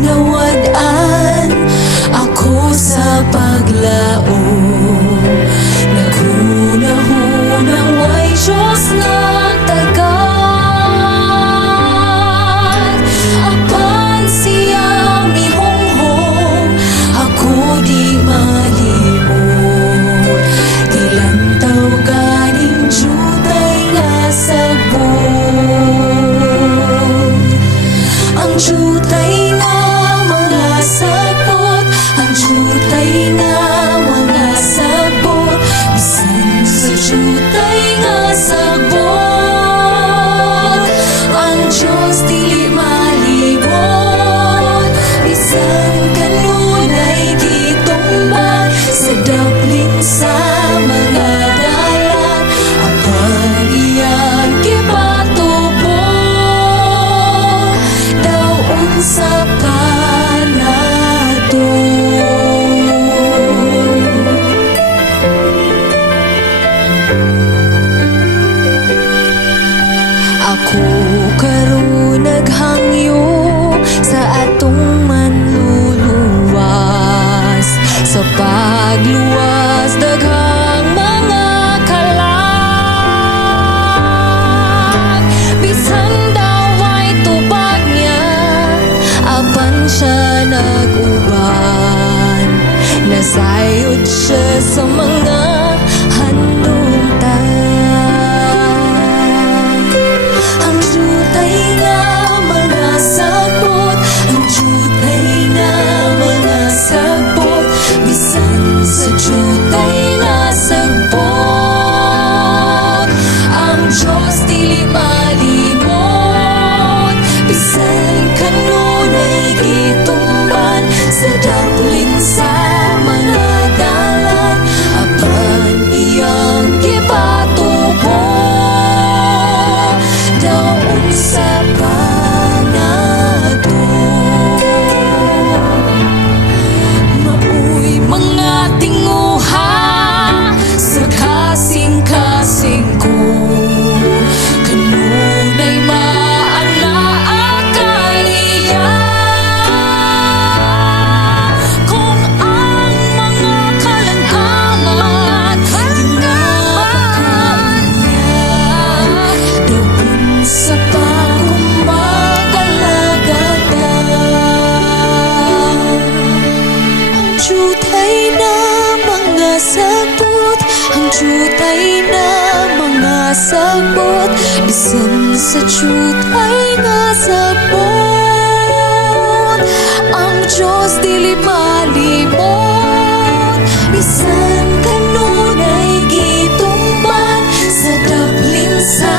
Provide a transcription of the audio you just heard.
nawad-an ako sa paglao. Naghunahunang way Diyos ng tagad. Apan siya mihonghong ako di malimot. Dilantaw ganing jutay nga sagbot. Ang jutay nga mga sagbot, ang jutay nga mga sagbot, bisan sa jutay nga sagbot. Ang Diyos dili malibot, bisan kanunay gitumbag sa daplin sa mga dalan. Apan iyang gipatubos daw unsa pa nato. Ako karon naghangyo sa atong manluluwas, sa pagluwas daghang mga kalag. Bisan daw ay tubag niya, apan siya nag-uban. Nasayod siya sa mga handungtan. Ang jutay nga mga sagbot, ang jutay nga mga sagbot, bisan sa jutay nga sagbot. Ang Diyos dili malimot, bisan kanunay gitumban sa daplin sa mga dalan. Apan iyang gipatubo daw unsa pa nato. Mauy mga tinguha sa kasing-kasing ko, kanunay maanaakaliya. Kung ang mga kalanangan di nga makanya, daw unsa pa kung magalagatan. Ang jutay na mga sagbot, ang jutay na mga sagbot, bisan sa jutay nga sagbot. Ang Diyos dili malimot, bisan kanunay gitumban sa daplin sa